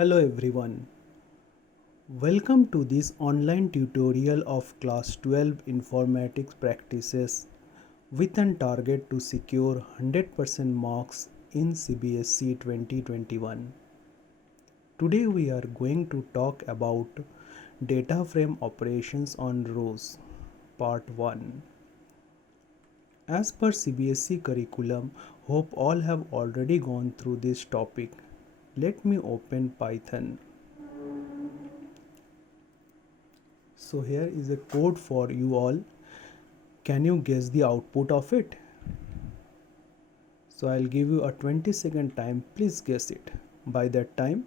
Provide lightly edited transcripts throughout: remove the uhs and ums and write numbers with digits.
Hello everyone. Welcome to this online tutorial of class 12 informatics practices with a target to secure 100% marks in CBSE 2021. Today we are going to talk about data frame operations on rows, part 1. As per CBSE curriculum, hope all have already gone through this topic. Let me open Python. So here is a code for you all. Can you guess the output of it? So I'll give you a 20-second time. Please guess it. By that time,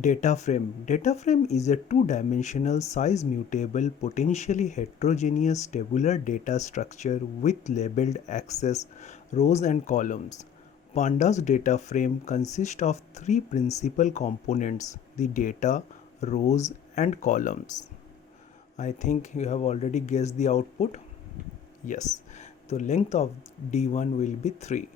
data frame. Data frame is a two-dimensional size mutable potentially heterogeneous tabular data structure with labeled axes, rows and columns. Pandas data frame consists of three principal components: the data, rows and columns. I think you have already guessed the output. Yes, the length of D1 will be 3.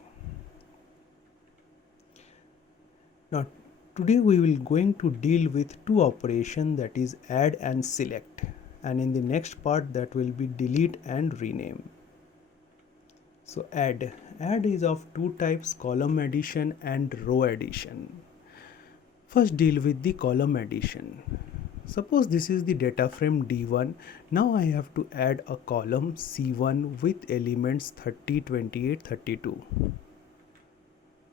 Now today we will going to deal with two operations, that is add and select, and in the next part that will be delete and rename. So add is of two types, column addition and row addition. First deal with the column addition. Suppose this is the data frame D1. Now I have to add a column C1 with elements 30, 28, 32.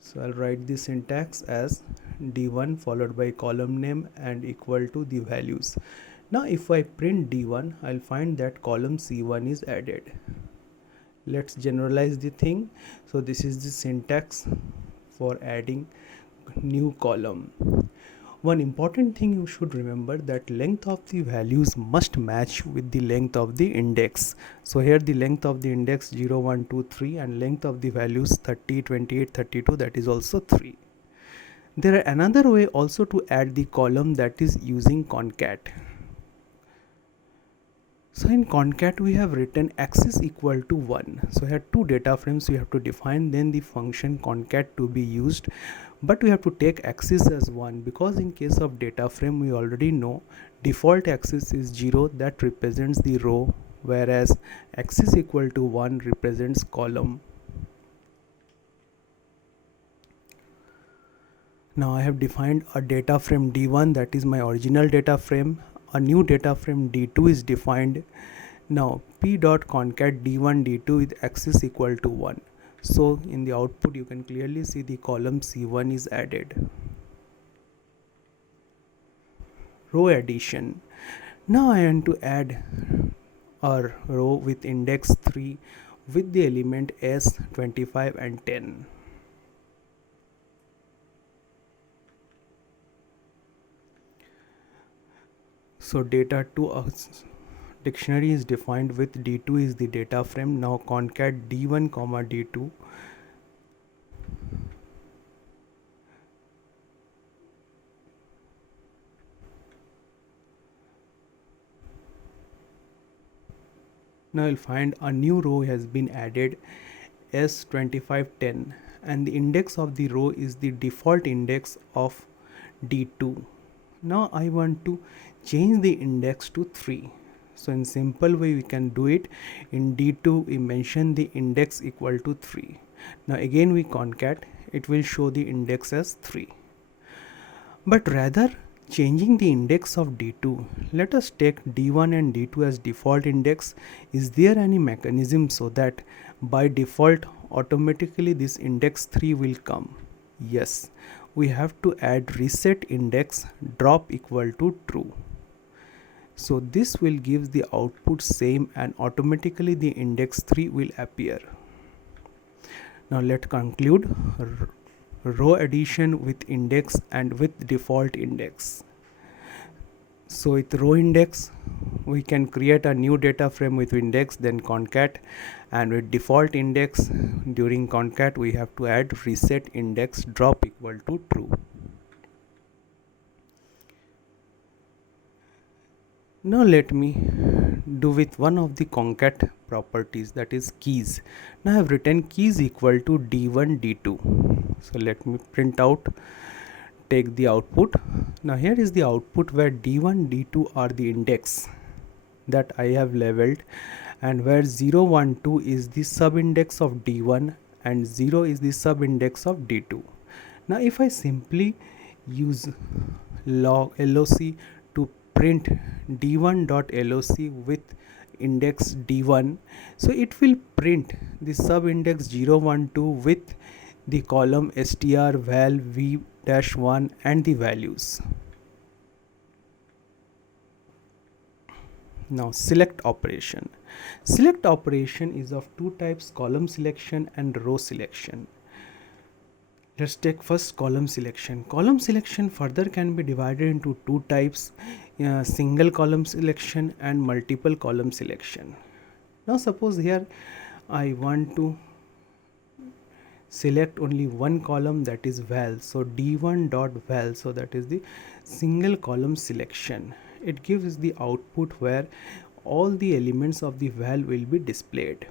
So I'll write the syntax as D1 followed by column name and equal to the values. Now if I print D1, I'll find that column C1 is added. Let's generalize the thing. So this is the syntax for adding new column. One important thing you should remember, that length of the values must match with the length of the index. So here the length of the index 0, 1, 2, 3 and length of the values 30, 28, 32, that is also 3. There are another way also to add the column, that is using concat. So in concat we have written axis equal to 1. So here two data frames we have to define, then the function concat to be used. But we have to take axis as 1 because in case of data frame we already know default axis is 0, that represents the row, whereas axis equal to 1 represents column. Now I have defined a data frame D1, that is my original data frame. A new data frame D2 is defined. Now p.concat D1 D2 with axis equal to 1. So in the output you can clearly see the column C1 is added. Row addition. Now I want to add a row with index 3 with the element S, 25 and 10. So data to a dictionary is defined with D2 is the data frame. Now concat D1 comma D2. Now you'll find a new row has been added, S2510, and the index of the row is the default index of D2. Now I want to change the index to 3. So in simple way we can do it. In D2 we mention the index equal to 3. Now again we concat, it will show the index as 3. But rather changing the index of D2, let us take D1 and D2 as default index. Is there any mechanism so that by default automatically this index 3 will come? Yes, we have to add reset index drop equal to true. So this will give the output same and automatically the index 3 will appear. Now let's conclude row addition with index and with default index. So with row index we can create a new data frame with index, then concat, and with default index during concat we have to add reset index drop equal to true. Now let me do with one of the concat properties, that is keys. Now I have written keys equal to D1 D2. So let me print out take the output. Now here is the output where d1 d2 are the index that I have labeled, and where 0 1 2 is the subindex of d1 and 0 is the subindex of d2. Now if I simply use loc to print d1.loc with index d1, so it will print the subindex 0 1 2 with the column str val v-1 and the values. Now select operation. Select operation is of two types, column selection and row selection. Let's take first column selection. Column selection further can be divided into two types, single column selection and multiple column selection. Now suppose here I want to select only one column, that is val, so d1 dot val, so that is the single column selection. It gives the output where all the elements of the val will be displayed.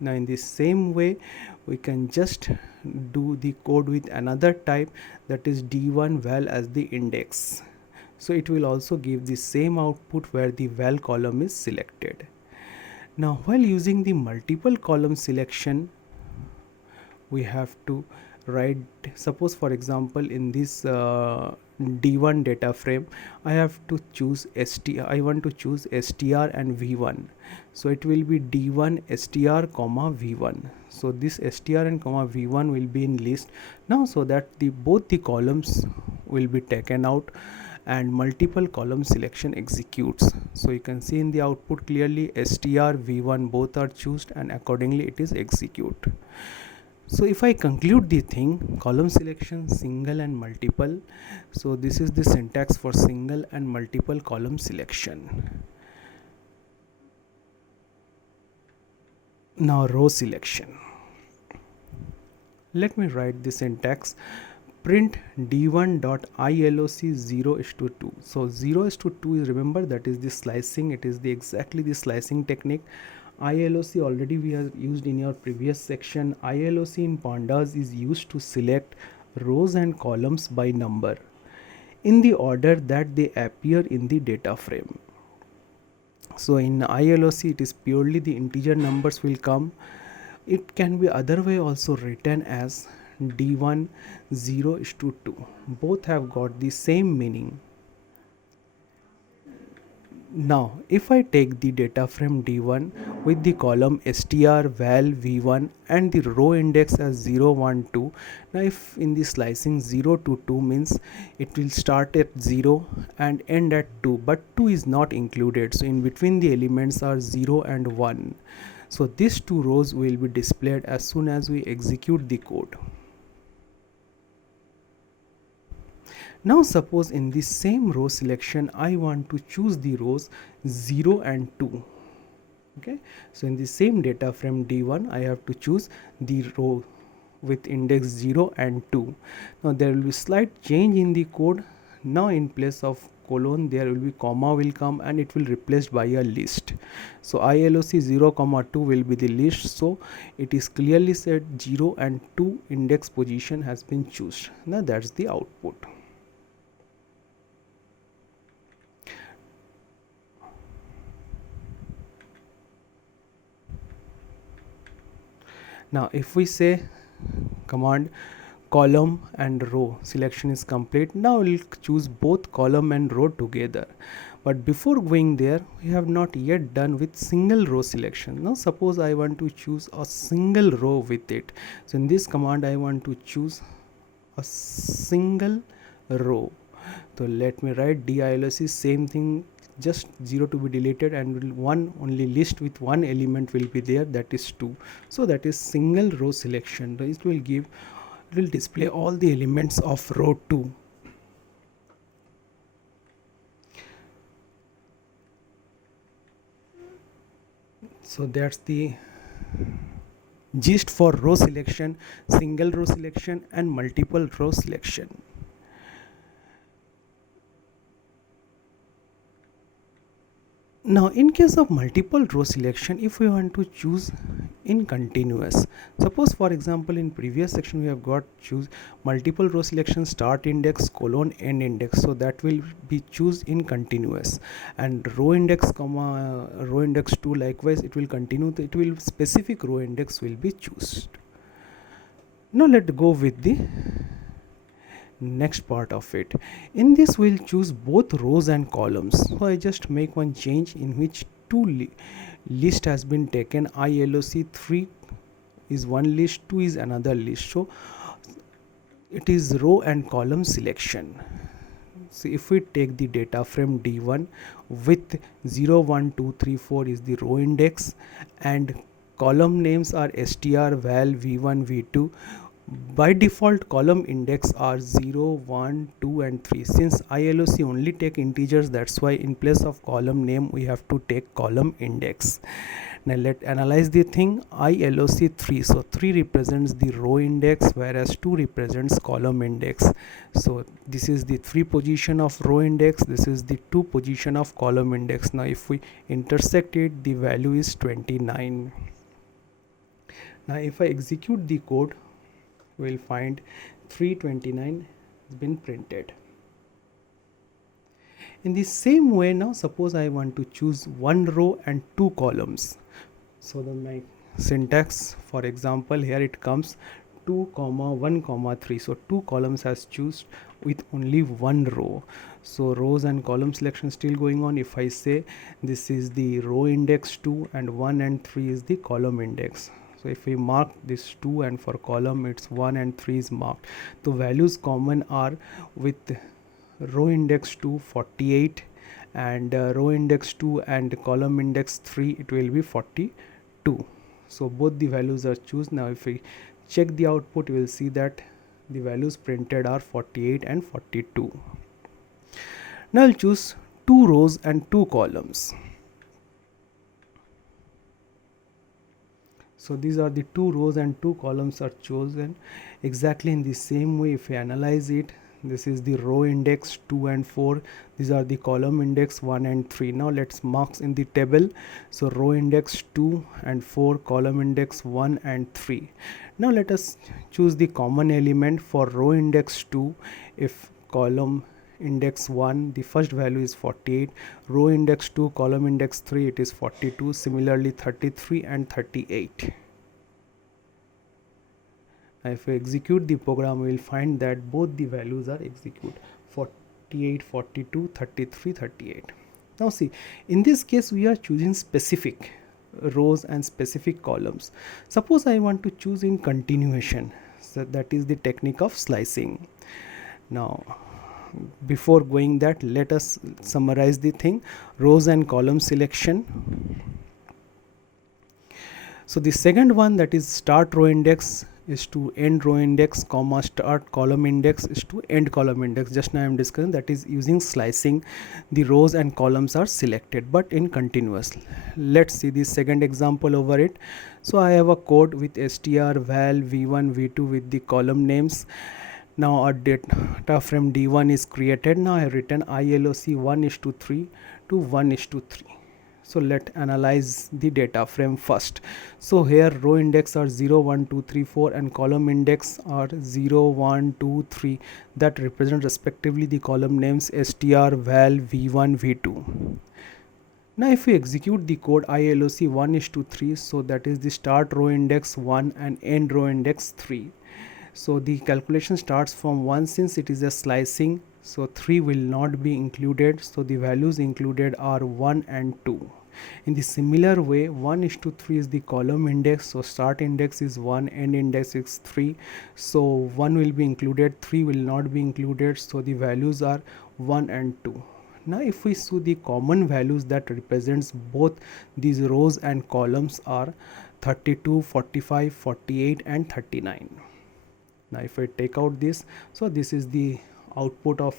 Now in the same way we can just do the code with another type, that is d1 val as the index, so it will also give the same output where the val column is selected. Now while using the multiple column selection, we have to write, suppose for example in this d1 data frame I have to choose I want to choose str and v1, so it will be d1 str comma v1, so this str and comma v1 will be in list now, so that both the columns will be taken out and multiple column selection executes. So you can see in the output clearly str v1 both are chosen and accordingly it is execute. So if I conclude the thing, column selection, single and multiple, so this is the syntax for single and multiple column selection. Now row selection. Let me write the syntax. Print d1 dot iloc 0:2. So 0:2 is, remember, that is the slicing, it is the exactly the slicing technique. iloc already we have used in your previous section. iloc in pandas is used to select rows and columns by number in the order that they appear in the data frame. So in iloc it is purely the integer numbers will come. It can be other way also written as d1 0:2. Both have got the same meaning. Now if I take the data frame d1 with the column str val v1 and the row index as 0 1 2, now if in the slicing 0 to 2 means it will start at 0 and end at 2, but 2 is not included, so in between the elements are 0 and 1, so these two rows will be displayed as soon as we execute the code. Now suppose in the same row selection I want to choose the rows 0 and 2. Okay, so in the same data frame d1 I have to choose the row with index 0 and 2. Now there will be slight change in the code. Now in place of colon there will be comma will come and it will replaced by a list. So iloc 0 comma 2 will be the list, so it is clearly said 0 and 2 index position has been chosen. Now that's the output. Now if we say command column and row selection is complete, now we'll choose both column and row together. But before going there, we have not yet done with single row selection. Now suppose I want to choose a single row with it. So in this command I want to choose a single row. So let me write diloc, same thing, just 0 to be deleted and one only list with one element will be there, that is 2. So that is single row selection. It will display all the elements of row 2. So that's the gist for row selection, single row selection and multiple row selection. Now in case of multiple row selection, if we want to choose in continuous, suppose for example in previous section we have got choose multiple row selection start index colon end index, so that will be choose in continuous, and row index comma row index 2 likewise it will continue, it will specific row index will be choose. Now let's go with the next part of it. In this we'll choose both rows and columns, so I just make one change in which two list has been taken. ILOC 3 is one list, 2 is another list, so it is row and column selection. So if we take the data frame D1 with 0 1 2 3 4 is the row index, and column names are str val v1 v2. By default column index are 0 1 2 and 3. Since ILOC only take integers, that's why in place of column name we have to take column index. Now let's analyze the thing. ILOC 3, so 3 represents the row index whereas 2 represents column index. So this is the 3 position of row index, this is the 2 position of column index. Now if we intersect it, the value is 29. Now if I execute the code, we will find 329 has been printed. In the same way, now suppose I want to choose one row and two columns. So my syntax, for example, here it comes 2 comma 1 comma 3, so two columns has choose with only one row. So rows and column selection still going on. If I say this is the row index 2 and 1 and 3 is the column index, so if we mark this 2 and for column it's 1 and 3 is marked, the values common are with row index 2 48 and row index 2 and column index 3 it will be 42. So both the values are choose. Now if we check the output, we will see that the values printed are 48 and 42. Now I'll choose two rows and two columns. So these are the two rows and two columns are chosen exactly in the same way. If we analyze it, this is the row index 2 and 4, these are the column index 1 and 3. Now let's mark in the table. So row index 2 and 4, column index 1 and 3. Now let us choose the common element for row index 2. If column index 1 the first value is 48, row index 2 column index 3 it is 42, similarly 33 and 38. If we execute the program, we will find that both the values are executed 48 42 33 38. Now see, in this case we are choosing specific rows and specific columns. Suppose I want to choose in continuation, so that is the technique of slicing. Now before going that, let us summarize the thing. Rows and column selection. So the second one, that is start row index is to end row index comma start column index is to end column index. Just now I am discussing, that is using slicing. The rows and columns are selected but in continuous. Let's see the second example over it. So I have a code with str val v1 v2 with the column names. Now a data frame D1 is created. Now I have written ILOC 1:3 to 1:3. So let's analyze the data frame first. So here row index are 0 1 2 3 4 and column index are 0 1 2 3, that represent respectively the column names str val v1 v2. Now if we execute the code ILOC 1:3, so that is the start row index 1 and end row index 3. So the calculation starts from 1, since it is a slicing, so 3 will not be included, so the values included are 1 and 2. In the similar way, 1:3 is the column index, so start index is 1, end index is 3, so 1 will be included, 3 will not be included, so the values are 1 and 2. Now if we see the common values that represents both these rows and columns are 32, 45, 48 and 39. Now if I take out this, so this is the output of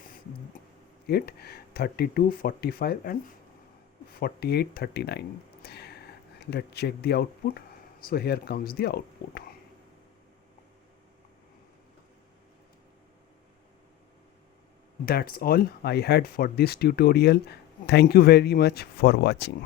it, 32, 45 and 48, 39. Let's check the output. So here comes the output. That's all I had for this tutorial. Thank you very much for watching.